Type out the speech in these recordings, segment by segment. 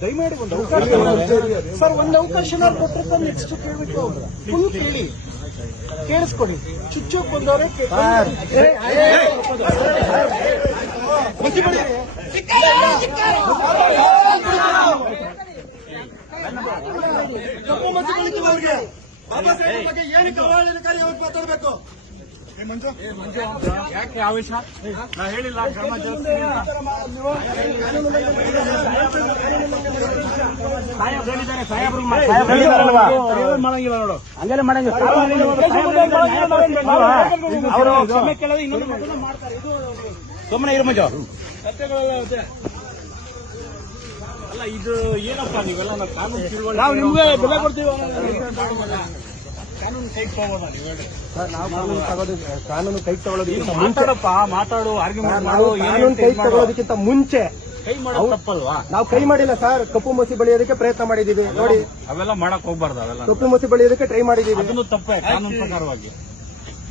ದಯಮಾಡಿ ಒಂದು ಅವಕಾಶ ಸರ್ ಒಂದು ಅವಕಾಶ ಕೊಟ್ಟಿರ್ತಾರೆ ನೆಕ್ಸ್ಟ್ ಕೇಳಬೇಕು ಫುಲ್ ಕೇಳಿ ಕೇಳಿಸ್ಕೊಡಿ ಚುಚ್ಚೋಕ್ ಬಂದವರೆ ಮಚ್ಚಿ ಬೆಳೀತಿರೋರ್ಗೆ ಬಾಬಾ ಸಾಹೇಬ್ ಬಗ್ಗೆ ಏನಕ್ಕೆ ಅವಹೇಳನಕಾರಿ ಅವ್ರು ಮಾತಾಡ್ಬೇಕು ಯಾಕೆ ಆವೇಶ ನಾ ಹೇಳಿಲ್ಲ ಕ್ರಮ. ಸಾಹೇಬ್ರು ಹೇಳಿದ್ದಾರೆ, ಸಾಹೇಬ್ರು ಮಾಡಂಗಿಲ್ಲ ನೋಡು ಹಂಗೆಲ್ಲ ಮಾಡಂಗಿಲ್ಲ ಅವರು ಕ್ಷಮೆ ಕೇಳೋದು ಇನ್ನೊಂದು ಮಾಡ್ತಾರೆ ಇದು ಸುಮ್ಮನೆ ಇರು ಮಂಜು ಅಲ್ಲ ಇದು ಏನಪ್ಪ ನೀವೆಲ್ಲ ನಾವು ಕಾನೂನು ತಿಳುವಳಿ ನಾವು ನಿಮ್ಗೆ ಬೆಲೆ ಕೊಡ್ತೀವಿ ಕಾನೂನು ಕೈ ಹೋಗೋಣ ನೀವು ಹೇಳಿ ಕಾನೂನು ತಗೋದು ಕಾನೂನು ಕೈ ತಗೊಳ್ಳೋದಕ್ಕಿಂತ ಮುಂಚೆ ಮಾತಾಡಪ್ಪ ಮಾತಾಡು ಆರ್ಗ್ಯುಮೆಂಟ್ ನಾವು ಕಾನೂನು ಕೈ ತಗೊಳ್ಳೋದಕ್ಕಿಂತ ಮುಂಚೆ ಕೈ ಮಾಡೋದು ತಪ್ಪಲ್ವಾ? ನಾವು ಕೈ ಮಾಡಿಲ್ಲ ಸರ್ ಕಪ್ಪು ಮಸಿ ಬಳಿಯೋದಕ್ಕೆ ಪ್ರಯತ್ನ ಮಾಡಿದೀವಿ ನೋಡಿ. ಅವೆಲ್ಲ ಮಾಡಕ್ ಹೋಗ್ಬಾರ್ದು ಅವೆಲ್ಲ. ಕಪ್ಪು ಮಸಿ ಬಳಿಯೋದಕ್ಕೆ ಟ್ರೈ ಮಾಡಿದೀವಿ ಅದನ್ನು ತಪ್ಪೇ ಕಾನೂನು ಪ್ರಕಾರವಾಗಿ.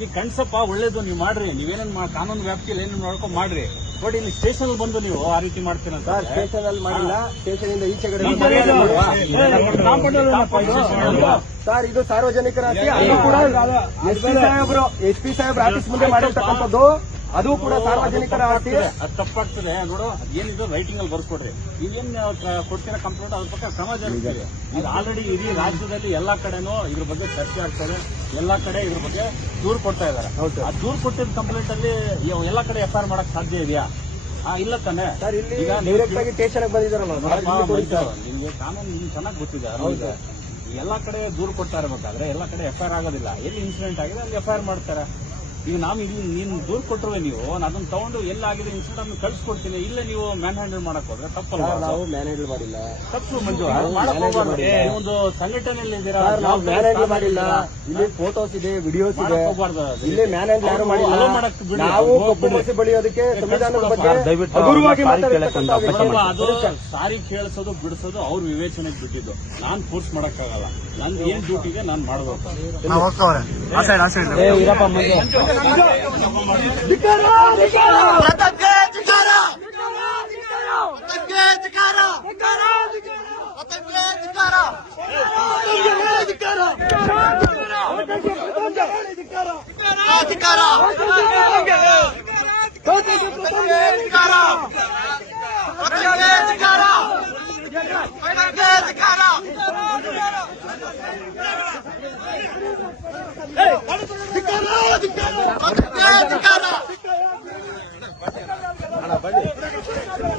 ಈ ಕಣ್ಸಪ್ಪ ಒಳ್ಳೇದು ನೀವು ಮಾಡ್ರಿ ನೀವೇನೇನು ಕಾನೂನು ವ್ಯಾಪ್ತಿಯಲ್ಲಿ ಏನೇನು ನೋಡ್ಕೊಂಡು ಮಾಡ್ರಿ ಬಟ್ ಇಲ್ಲಿ ಸ್ಟೇಷನ್ ಬಂದು ನೀವು ಆ ರೀತಿ ಮಾಡ್ತೀರಂತ ಸರ್ ಸ್ಟೇಷನ್ ಅಲ್ಲಿ ಮಾಡಿಲ್ಲ ಸ್ಟೇಷನ್ ಇಂದ ಈಚೆ ಸರ್ ಇದು ಸಾರ್ವಜನಿಕರ ಎಸ್ ಪಿ ಸಾಹೇಬ್ರು ಎಸ್ ಪಿ ಸಾಹೇಬ್ರ ಆಫೀಸ್ ಮುಂದೆ ಮಾಡಿರ್ತಕ್ಕಂಥದ್ದು ಅದು ಕೂಡ ಸಾರ್ವಜನಿಕರ ಆಸ್ತಿ. ಅದು ತಪ್ಪಾಗ್ತದೆ. ನೋಡು ಏನಿದೆ ರೈಟಿಂಗ್ ಅಲ್ಲಿ ಬರ್ಕೊಡ್ರಿ. ಈಗೇನ್ ಕೊಡ್ತೀರ ಕಂಪ್ಲೇಂಟ್ ಅದ್ರ ಪಕ್ಕ ಸಮಾಜ ಈಗ ಆಲ್ರೆಡಿ ಇಡೀ ರಾಜ್ಯದಲ್ಲಿ ಎಲ್ಲಾ ಕಡೆನೂ ಇದ್ರ ಬಗ್ಗೆ ಚರ್ಚೆ ಆಗ್ತದೆ. ಎಲ್ಲಾ ಕಡೆ ಇದ್ರ ಬಗ್ಗೆ ದೂರು ಕೊಡ್ತಾ ಇದಾರೆ ಆ ದೂರು ಕೊಟ್ಟಿದ್ದ ಕಂಪ್ಲೇಂಟ್ ಅಲ್ಲಿ ಎಲ್ಲಾ ಕಡೆ ಎಫ್ ಮಾಡಕ್ ಸಾಧ್ಯ ಇದೆಯಾ? ಆ ಇಲ್ಲ ತಾನೆ. ಸರ್ ಇಲ್ಲಿ ಡೈರೆಕ್ಟ್ ಆಗಿ ಸ್ಟೇಷನ್. ನಿಮ್ಗೆ ಕಾನೂನು ನಿಮ್ಗೆ ಚೆನ್ನಾಗಿ ಗೊತ್ತಿದೆ. ಎಲ್ಲಾ ಕಡೆ ದೂರು ಕೊಡ್ತಾ ಇರ್ಬೇಕಾದ್ರೆ ಎಲ್ಲಾ ಕಡೆ ಎಫ್ ಆಗೋದಿಲ್ಲ. ಎಲ್ಲಿ ಇನ್ಸಿಡೆಂಟ್ ಆಗಿದೆ ಅಲ್ಲಿ ಎಫ್ ಮಾಡ್ತಾರೆ? ಈಗ ನಾವು ಇಲ್ಲಿ ನೀನು ದೂರು ಕೊಟ್ಟರುವೆ ನೀವು ನಾನು ಅದನ್ನ ತಗೊಂಡು ಎಲ್ಲಾಗಿದೆ ಇನ್ಸಿಡೆಂಟ್ ಅನ್ನು ಕಳ್ಸಿಕೊಡ್ತೀನಿ ಇಲ್ಲ ನೀವು ಮ್ಯಾನ್ ಹ್ಯಾಂಡಲ್ ಮಾಡಕ್ ಹೋದ್ರೆ ತಪ್ಪಲ್ಲ ನಾವು ನಾವು ಹ್ಯಾಂಡಲ್ ಮಾಡಿಲ್ಲ ತಪ್ಪು ಮಂಜು ಒಂದು ಸಂಘಟನೆಯಲ್ಲಿ ಇದ್ದೀರಾ ನಾವು ಮ್ಯಾನೇಜ್ ಮಾಡಿಲ್ಲ ಇಲ್ಲಿ ಫೋಟೋಸ್ ಇದೆ ವಿಡಿಯೋಸ್ ಇದೆ ಇಲ್ಲಿ ಮ್ಯಾನ್ ಹ್ಯಾಂಡಲ್ ಯಾರು ಮಾಡಿಲ್ಲ ಅಲೋ ಮಾಡಕ್ ಬಿಡಿ. ನಾವು. ಕಪ್ಪು ಮಸಿ ಬಳಿಯೋದಕ್ಕೆ ಸಂವಿಧಾನದ ಬಗ್ಗೆ. ಅದು ಸಾರಿ ಕೇಳಿಸೋದು ಬಿಡಿಸೋದು ಅವ್ರ ವಿವೇಚನೆಗೆ ಬಿಟ್ಟಿದ್ದು ನಾನ್ ಫೋರ್ಸ್ ಮಾಡಕ್ಕಾಗಲ್ಲ ನನ್ ಏನ್ ಡ್ಯೂಟಿಗೆ ನಾನ್ ಮಾಡ್ಬೇಕು ಧಿಕ್ಕಾರ Она болеет.